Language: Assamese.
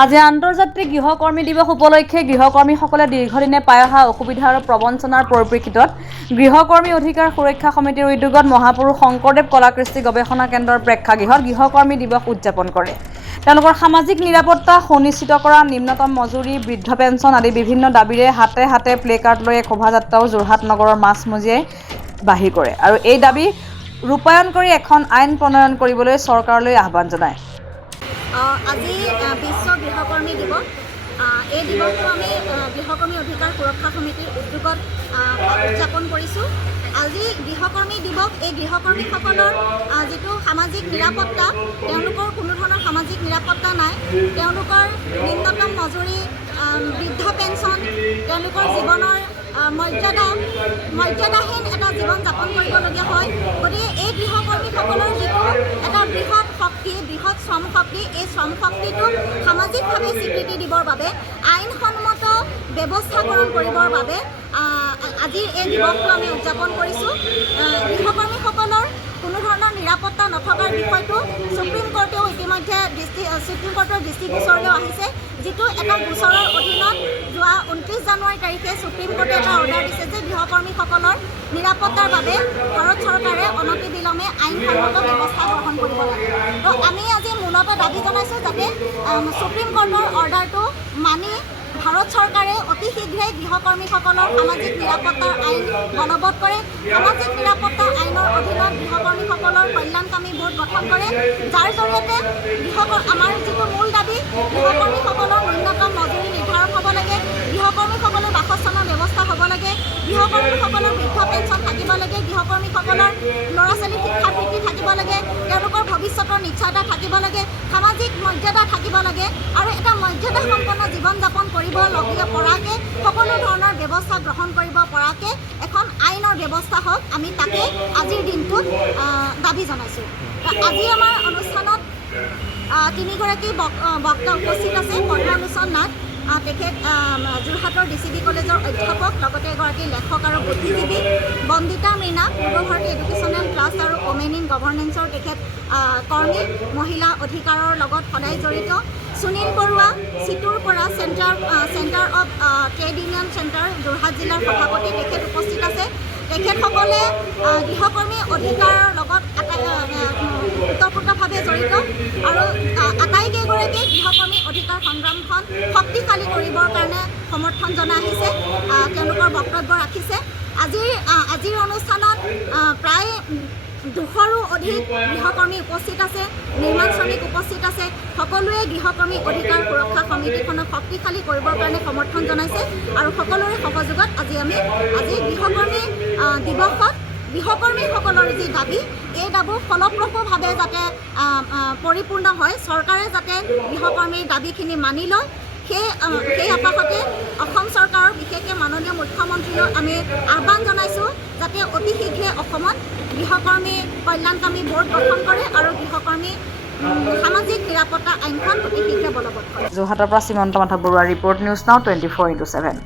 আজি আন্তৰ্জাতিক গৃহকৰ্মী দিৱস উপলক্ষে গৃহকৰ্মীসকলে দীৰ্ঘদিনে পাই অহা অসুবিধা আৰু প্ৰবঞ্চনাৰ পৰিপ্ৰেক্ষিতত গৃহকৰ্মী অধিকাৰ সুৰক্ষা সমিতিৰ উদ্যোগত মহাপুৰুষ শংকৰদেৱ কলাকৃষ্টি গৱেষণা কেন্দ্ৰৰ প্ৰেক্ষাগৃহত গৃহকৰ্মী দিৱস উদযাপন কৰে। তেওঁলোকৰ সামাজিক নিৰাপত্তা সুনিশ্চিত কৰা, নিম্নতম মজুৰি, বৃদ্ধ পেঞ্চন আদি বিভিন্ন দাবীৰে হাতে হাতে প্লেকাৰ্ড লৈ এক শোভাযাত্ৰাও যোৰহাট নগৰৰ মাজমজিয়াই বাহিৰ কৰে আৰু এই দাবী ৰূপায়ণ কৰি এখন আইন প্ৰণয়ন কৰিবলৈ চৰকাৰলৈ আহ্বান জনায়। আজি বিশ্ব গৃহকৰ্মী দিৱস। এই দিৱসটো আমি গৃহকৰ্মী অধিকাৰ সুৰক্ষা সমিতিৰ উদ্যোগত উদযাপন কৰিছোঁ। আজি গৃহকৰ্মী দিৱস এই গৃহকৰ্মীসকলৰ যিটো সামাজিক নিৰাপত্তা, তেওঁলোকৰ কোনো ধৰণৰ সামাজিক নিৰাপত্তা নাই। তেওঁলোকৰ নিম্নতম মজুৰি, বৃদ্ধ পেঞ্চন, তেওঁলোকৰ জীৱনৰ মৰ্যাদাহীন এটা জীৱন যাপন কৰিবলগীয়া হয়। গতিকে এই গৃহকৰ্মীসকলৰ যিটো এটা বৃহৎ শক্তি, বৃহৎ শ্ৰম শক্তি, এই শ্ৰম শক্তিটোক সামাজিকভাৱে স্বীকৃতি দিবৰ বাবে, আইনসন্মত ব্যৱস্থাকৰণ কৰিবৰ বাবে আজিৰ এই দিৱসটো আমি উদযাপন কৰিছোঁ। গৃহকৰ্মীসকলৰ কোনো ধৰণৰ নিৰাপত্তা নথকাৰ বিষয়টো সুপ্ৰিম কোৰ্টেও ইতিমধ্যে সুপ্ৰিম কোৰ্টৰ দৃষ্টিগোচৰলৈ আহিছে। যিটো এটা গোচৰৰ অধীনত যোৱা 29 জানুৱাৰী তাৰিখে সুপ্ৰিম কোৰ্টে এটা অৰ্ডাৰ দিছে যে গৃহকৰ্মীসকলৰ নিৰাপত্তাৰ বাবে ভাৰত চৰকাৰে অনতিবিলম্বে আইনসন্মত ব্যৱস্থা গ্ৰহণ কৰিব লাগে। তো আমি আজি মূলতঃ দাবী জনাইছোঁ যাতে সুপ্ৰিম কোৰ্টৰ অৰ্ডাৰটো মানি ভাৰত চৰকাৰে অতি শীঘ্ৰেই গৃহকৰ্মীসকলৰ সামাজিক নিৰাপত্তাৰ আইন বলবৎ কৰে, সামাজিক নিৰাপত্তা আইনৰ অধীনত গৃহকৰ্মীসকলৰ কল্যাণকামী বোৰ্ড গঠন কৰে, যাৰ জৰিয়তে আমাৰ যিটো মূল দাবী, গৃহকৰ্মীসকলৰ ন্যূনতম মজুৰি নিৰ্ধাৰণ হ'ব লাগে, গৃহকৰ্মীসকলৰ বাসস্থানৰ ব্যৱস্থা হ'ব লাগে, গৃহকৰ্মীসকলৰ বৃদ্ধ পেঞ্চন থাকিব লাগে, গৃহকৰ্মীসকলৰ ল'ৰা ছোৱালীৰ শিক্ষাবৃত্তি থাকিব লাগে, তেওঁলোকৰ ভৱিষ্যতৰ নিশ্চয়তা থাকিব লাগে, সামাজিক মৰ্যাদা থাকিব লাগে আৰু এটা মৰ্যাদাসম্পন্ন জীৱন যাপন কৰিব পৰাকৈ সকলো ধৰণৰ ব্যৱস্থা গ্ৰহণ কৰিব পৰাকৈ এখন আইনৰ ব্যৱস্থা হওক, আমি তাকে আজিৰ দিনটোত দাবী জনাইছোঁ। আজি আমাৰ অনুষ্ঠানত তিনিগৰাকী বক্তা উপস্থিত আছে। পদ্মলোচন নাথ, তেখেত যোৰহাটৰ DCB কলেজৰ অধ্যাপক, লগতে এগৰাকী লেখক আৰু বুদ্ধিজীৱী। বন্দিতা মীনা, পূৰ্ব ভাৰতী এডুকেশ্যনেল ট্ৰাষ্ট আৰু ওমেন ইন গভৰ্নেন্সৰ তেখেত কৰ্মী, মহিলা অধিকাৰৰ লগত সদায় জড়িত। সুনীল বৰুৱা, চিটুৰ পৰা centre of trade union centre, Jorhat জিলাৰ সভাপতি, তেখেত উপস্থিত আছে। তেখেতসকলে গৃহকৰ্মী অধিকাৰৰ লগত ওতঃপ্ৰোতভাৱে জড়িত আৰু আটাইকেইগৰাকী গৃহকৰ্মী অধিকাৰ সংগ্ৰামখন শক্তিশালী কৰিবৰ কাৰণে সমৰ্থন জনাই আহিছে, তেওঁলোকৰ বক্তব্য ৰাখিছে। আজিৰ অনুষ্ঠানত প্ৰায় 200ৰো অধিক গৃহকৰ্মী উপস্থিত আছে, নিৰ্মাণ শ্ৰমিক উপস্থিত আছে। সকলোৱে গৃহকৰ্মী অধিকাৰ সুৰক্ষা সমিতিখনক শক্তিশালী কৰিবৰ কাৰণে সমৰ্থন জনাইছে আৰু সকলোৰে সহযোগত আজি গৃহকৰ্মী দিৱসত গৃহকৰ্মীসকলৰ যি দাবী, এই দাবী ফলপ্ৰসূভাৱে যাতে পৰিপূৰ্ণ হয়, চৰকাৰে যাতে গৃহকৰ্মীৰ দাবীখিনি মানি লয়, সেই আপাহতে অসম চৰকাৰৰ বিশেষকৈ মাননীয় মুখ্যমন্ত্ৰীলৈ আমি আহ্বান জনাইছোঁ যাতে অতি শীঘ্ৰে অসমত গৃহকৰ্মী কল্যাণকামী বোৰ্ড গঠন কৰে আৰু গৃহকৰ্মী সামাজিক নিৰাপত্তা আইনখন অতি শীঘ্ৰে বলবৎ কৰে। যোৰহাটৰ পৰা শ্ৰীমন্ত মাধৱ বৰুৱাৰ ৰিপৰ্ট, নিউজ নাও 24/7।